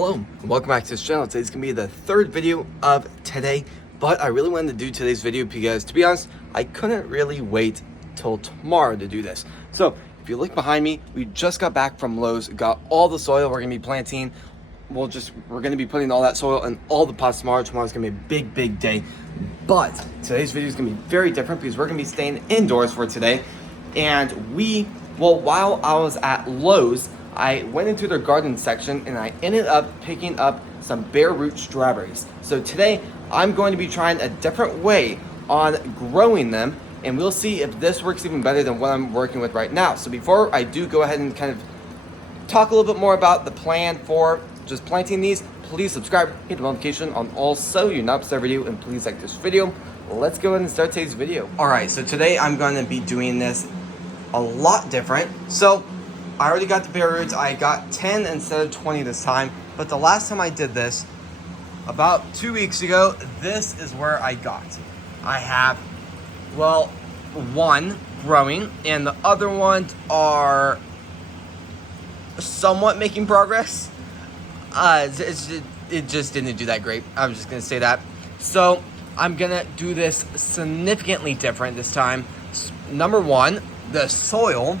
Hello, and welcome back to this channel. Today's gonna be the third video of today, but I really wanted to do today's video because, to be honest, I couldn't really wait till tomorrow to do this. So, if you look behind me, we just got back from Lowe's, got all the soil we're gonna be planting. We're gonna be putting all that soil in all the pots tomorrow. Tomorrow's gonna be a big day. But today's video is gonna be very different because we're gonna be staying indoors for today. And while I was at Lowe's, I went into their garden section and I ended up picking up some bare root strawberries. So today I'm going to be trying a different way on growing them, and we'll see if this works even better than what I'm working with right now. So before I do go ahead and kind of talk a little bit more about the plan for just planting these, please subscribe, hit the notification on all so you're not missing a video, and please like this video. Let's go ahead and start today's video. Alright, so today I'm going to be doing this a lot different. So I already got the bare roots. I got 10 instead of 20 this time. But the last time I did this, about 2 weeks ago, this is where I got. I have, one growing, and the other ones are somewhat making progress. It just didn't do that great. I'm just going to say that. So I'm going to do this significantly different this time. Number one, the soil.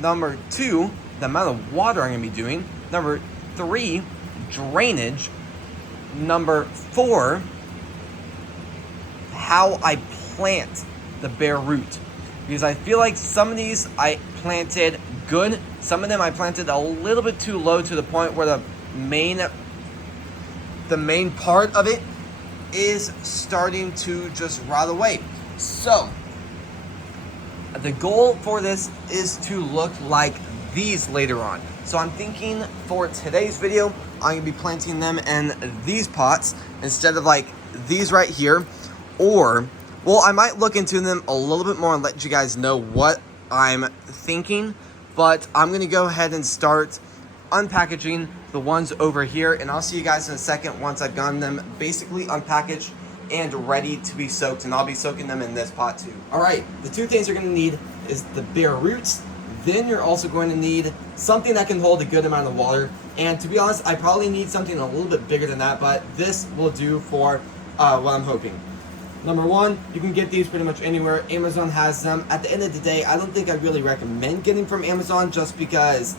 Number two, the amount of water I'm going to be doing. Number three, drainage. Number four, how I plant the bare root. Because I feel like some of these I planted good. Some of them I planted a little bit too low to the point where the main part of it is starting to just rot away. So the goal for this is to look like these later on. So I'm thinking for today's video, I'm gonna be planting them in these pots instead of like these right here. Or, I might look into them a little bit more and let you guys know what I'm thinking. But I'm gonna go ahead and start unpackaging the ones over here, and I'll see you guys in a second once I've gotten them basically unpackaged and ready to be soaked, and I'll be soaking them in this pot too. Alright, the two things you're going to need is the bare roots. Then you're also going to need something that can hold a good amount of water, and to be honest, I probably need something a little bit bigger than that, but this will do for what I'm hoping. Number one, you can get these pretty much anywhere. Amazon has them. At the end of the day, I don't think I really recommend getting from Amazon just because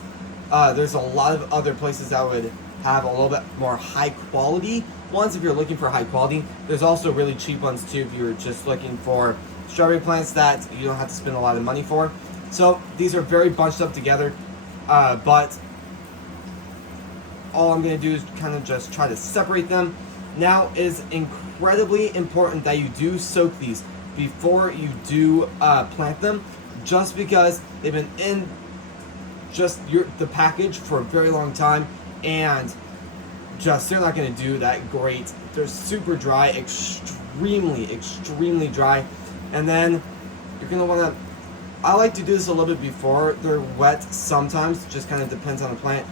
there's a lot of other places that would have a little bit more high quality ones if you're looking for high quality. There's also really cheap ones too if you're just looking for strawberry plants that you don't have to spend a lot of money for. So these are very bunched up together, but all I'm going to do is kind of just try to separate them. Now, it is incredibly important that you do soak these before you do plant them, just because they've been in the package for a very long time, and they're not going to do that great. They're super dry, extremely dry. And then you're going to want to, I like to do this a little bit before they're wet sometimes, just kind of depends on the plant.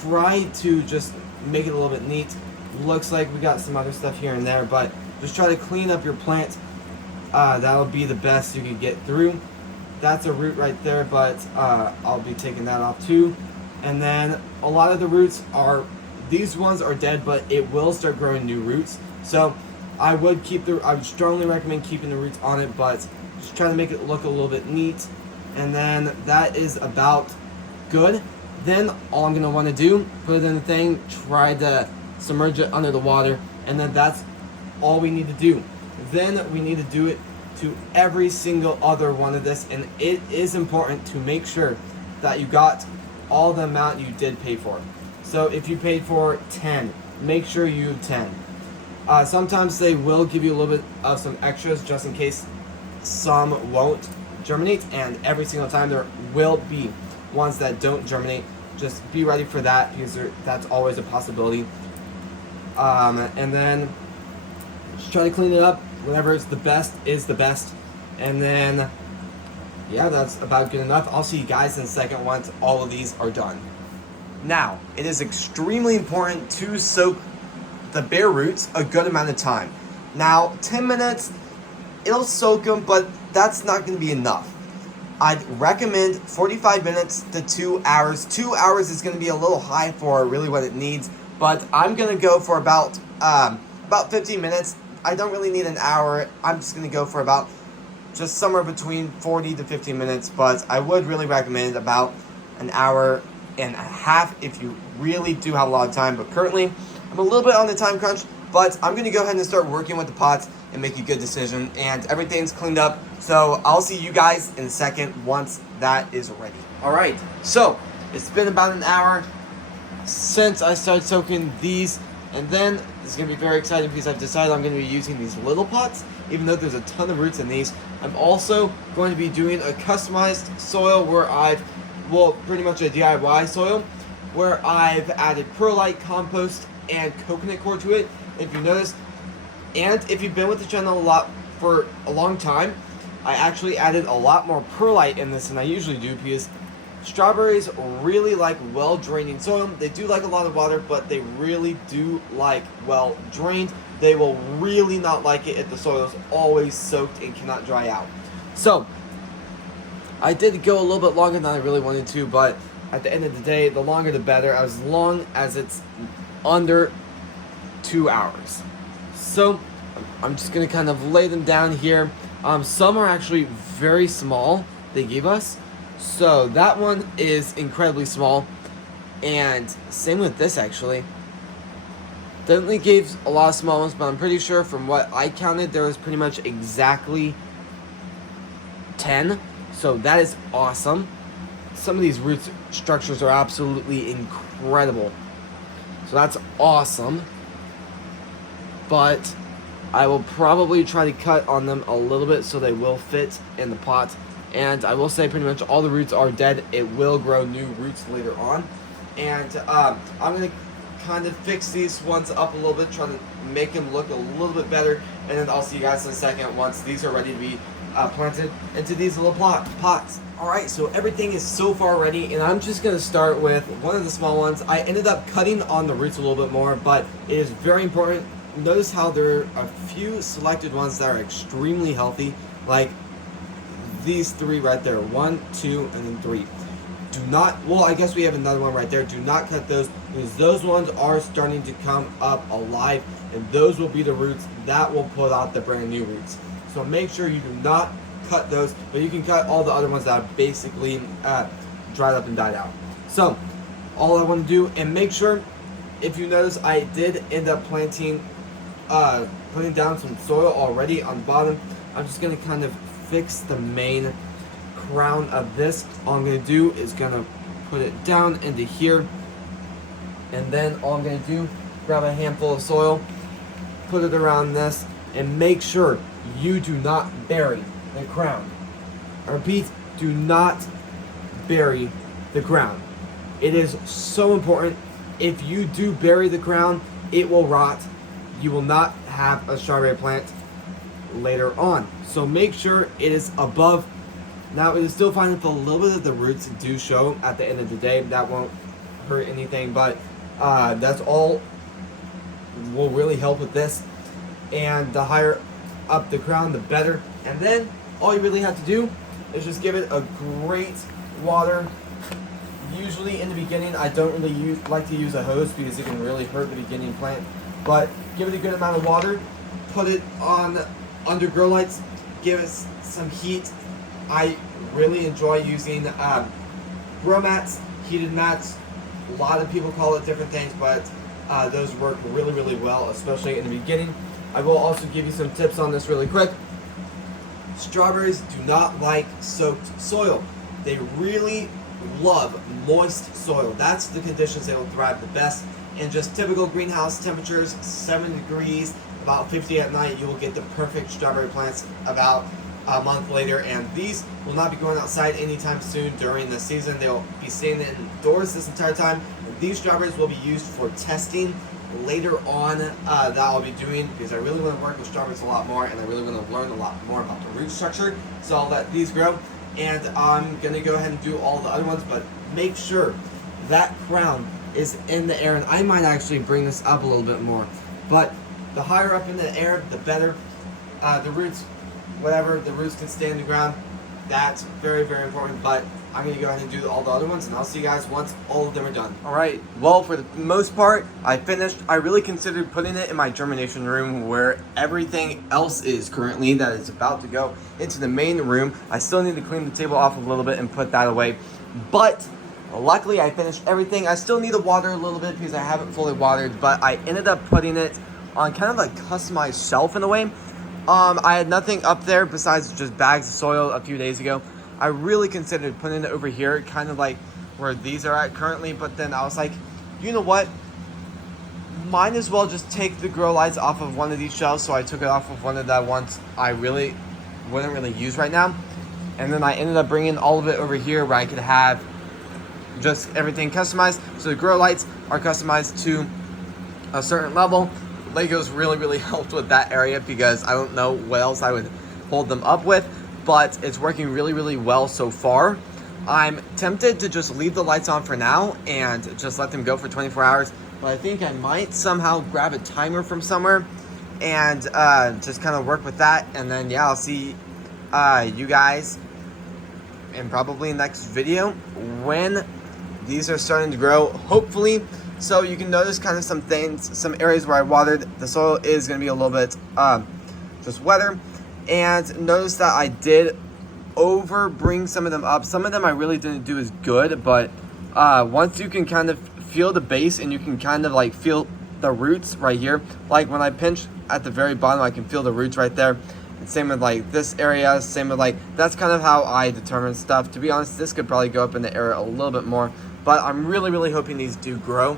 Try to just make it a little bit neat. Looks like we got some other stuff here and there, but just try to clean up your plant. That'll be the best you can get through. That's a root right there, but I'll be taking that off too. And then a lot of the roots these ones are dead, but it will start growing new roots. So I would strongly recommend keeping the roots on it, but just try to make it look a little bit neat. And then that is about good. Then all I'm gonna want to do, put it in the thing, try to submerge it under the water, and then that's all we need to do. Then we need to do it to every single other one of this, and it is important to make sure that you got all the amount you did pay for. So if you paid for 10, make sure you have 10. Sometimes they will give you a little bit of some extras just in case some won't germinate, and every single time there will be ones that don't germinate. Just be ready for that, because that's always a possibility. And then just try to clean it up. Whatever is the best. And then, yeah, that's about good enough. I'll see you guys in a second once all of these are done. Now, it is extremely important to soak the bare roots a good amount of time. Now, 10 minutes, it'll soak them, but that's not going to be enough. I'd recommend 45 minutes to 2 hours. 2 hours is going to be a little high for really what it needs. but I'm gonna go for about 15 minutes. I don't really need an hour. I'm just gonna go for about just somewhere between 40 to 15 minutes, but I would really recommend about an hour and a half if you really do have a lot of time. But currently, I'm a little bit on the time crunch, but I'm gonna go ahead and start working with the pots and make a good decision, and everything's cleaned up. So I'll see you guys in a second once that is ready. All right, so it's been about an hour since I started soaking these, and then it's going to be very exciting because I've decided I'm going to be using these little pots, even though there's a ton of roots in these. I'm also going to be doing a customized soil where pretty much a DIY soil, where I've added perlite, compost, and coconut coir to it. If you notice, and if you've been with the channel for a long time, I actually added a lot more perlite in this than I usually do because strawberries really like well-draining soil. They do like a lot of water, but they really do like well-drained. They will really not like it if the soil is always soaked and cannot dry out. So, I did go a little bit longer than I really wanted to, but at the end of the day, the longer the better, as long as it's under 2 hours. So, I'm just going to kind of lay them down here. Some are actually very small, they gave us. So that one is incredibly small, and same with this actually. They only gave a lot of small ones, but I'm pretty sure from what I counted, there was pretty much exactly 10. So that is awesome. Some of these root structures are absolutely incredible. So that's awesome. But I will probably try to cut on them a little bit so they will fit in the pot. And I will say pretty much all the roots are dead. It will grow new roots later on. And I'm going to kind of fix these ones up a little bit, trying to make them look a little bit better. And then I'll see you guys in a second once these are ready to be planted into these little pots. Alright, so everything is so far ready, and I'm just going to start with one of the small ones. I ended up cutting on the roots a little bit more, but it is very important. Notice how there are a few selected ones that are extremely healthy, like these three right there, 1, 2, and then 3. Do not, well, I guess we have another one right there. Do not cut those, because those ones are starting to come up alive, and those will be the roots that will put out the brand new roots. So make sure you do not cut those, but you can cut all the other ones that have basically dried up and died out. So all I want to do, and make sure, if you notice, I did end up putting down some soil already on the bottom. I'm just going to kind of fix the main crown of this. All I'm going to do is going to put it down into here, and then all I'm going to do, grab a handful of soil, put it around this, and make sure you do not bury the crown. I repeat, do not bury the crown. It is so important. If you do bury the crown, it will rot. You will not have a strawberry plant later on. So make sure it is above. Now it is still fine if a little bit of the roots do show at the end of the day. That won't hurt anything, but that's all will really help with this. And the higher up the crown, the better. And then all you really have to do is just give it a great water. Usually in the beginning, I don't really like to use a hose because it can really hurt the beginning plant. But give it a good amount of water. Put it on under grow lights. Give it some heat. I really enjoy using grow mats, heated mats. A lot of people call it different things, but those work really, really well, especially in the beginning. I will also give you some tips on this really quick. Strawberries do not like soaked soil. They really love moist soil. That's the conditions they will thrive the best. In just typical greenhouse temperatures, 7 degrees, about 50 at night, you will get the perfect strawberry plants about a month later. And these will not be going outside anytime soon during the season. They'll be staying indoors this entire time. These strawberries will be used for testing later on that I'll be doing, because I really want to work with strawberries a lot more, and I really want to learn a lot more about the root structure. So I'll let these grow, and I'm going to go ahead and do all the other ones, but make sure that crown is in the air. And I might actually bring this up a little bit more, but the higher up in the air, the better. The roots, whatever, the roots can stay in the ground. That's very, very important, but I'm going to go ahead and do all the other ones, and I'll see you guys once all of them are done. Alright, well, for the most part, I finished. I really considered putting it in my germination room where everything else is currently that is about to go into the main room. I still need to clean the table off a little bit and put that away. But luckily, I finished everything. I still need to water a little bit because I haven't fully watered, but I ended up putting it on kind of a customized shelf in a way. I had nothing up there besides just bags of soil a few days ago. I really considered putting it over here, kind of like where these are at currently, but then I was like, you know what? Might as well just take the grow lights off of one of these shelves, so I took it off of one of the ones I really wouldn't really use right now. And then I ended up bringing all of it over here where I could have just everything customized. So the grow lights are customized to a certain level. Legos really helped with that area because I don't know what else I would hold them up with, but it's working really well so far. I'm tempted to just leave the lights on for now and just let them go for 24 hours, but I think I might somehow grab a timer from somewhere and just kind of work with that. And then yeah, I'll see you guys in probably next video when these are starting to grow, hopefully. So you can notice kind of some things, some areas where I watered. The soil is going to be a little bit just wetter. And notice that I did bring some of them up. Some of them I really didn't do as good, but once you can kind of feel the base and you can kind of like feel the roots right here. Like when I pinch at the very bottom, I can feel the roots right there. And same with like this area, same with like, that's kind of how I determine stuff. To be honest, this could probably go up in the area a little bit more, but I'm really hoping these do grow.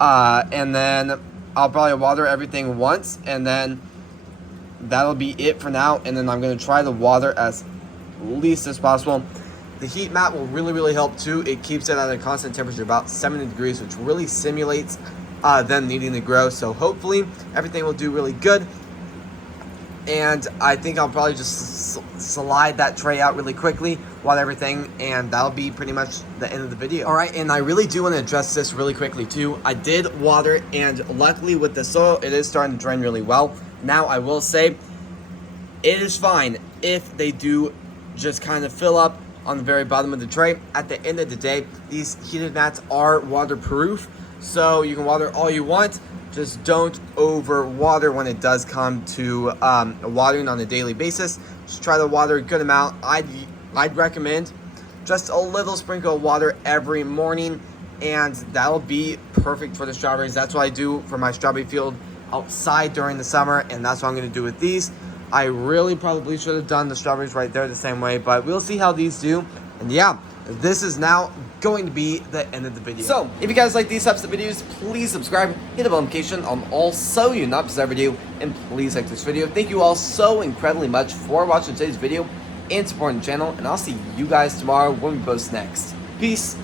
And then I'll probably water everything once, and then that'll be it for now. And then I'm going to try to water as least as possible. The heat mat will really help too. It keeps it at a constant temperature, about 70 degrees, which really simulates them needing to grow. So hopefully everything will do really good. And I think I'll probably just slide that tray out really quickly, water everything, and that'll be pretty much the end of the video. All right, and I really do want to address this really quickly too. I did water, and luckily with the soil, it is starting to drain really well. Now, I will say, it is fine if they do just kind of fill up on the very bottom of the tray. At the end of the day, these heated mats are waterproof, so you can water all you want. Just don't over water when it does come to watering on a daily basis. Just try to water a good amount. I'd recommend just a little sprinkle of water every morning, and that'll be perfect for the strawberries. That's what I do for my strawberry field outside during the summer, and that's what I'm going to do with these. I really probably should have done the strawberries right there the same way, but we'll see how these do. And yeah, this is now going to be the end of the video. So, if you guys like these types of videos, please subscribe, hit the bell notification on all so you not miss every video, and please like this video. Thank you all so incredibly much for watching today's video and supporting the channel, and I'll see you guys tomorrow when we post next. Peace.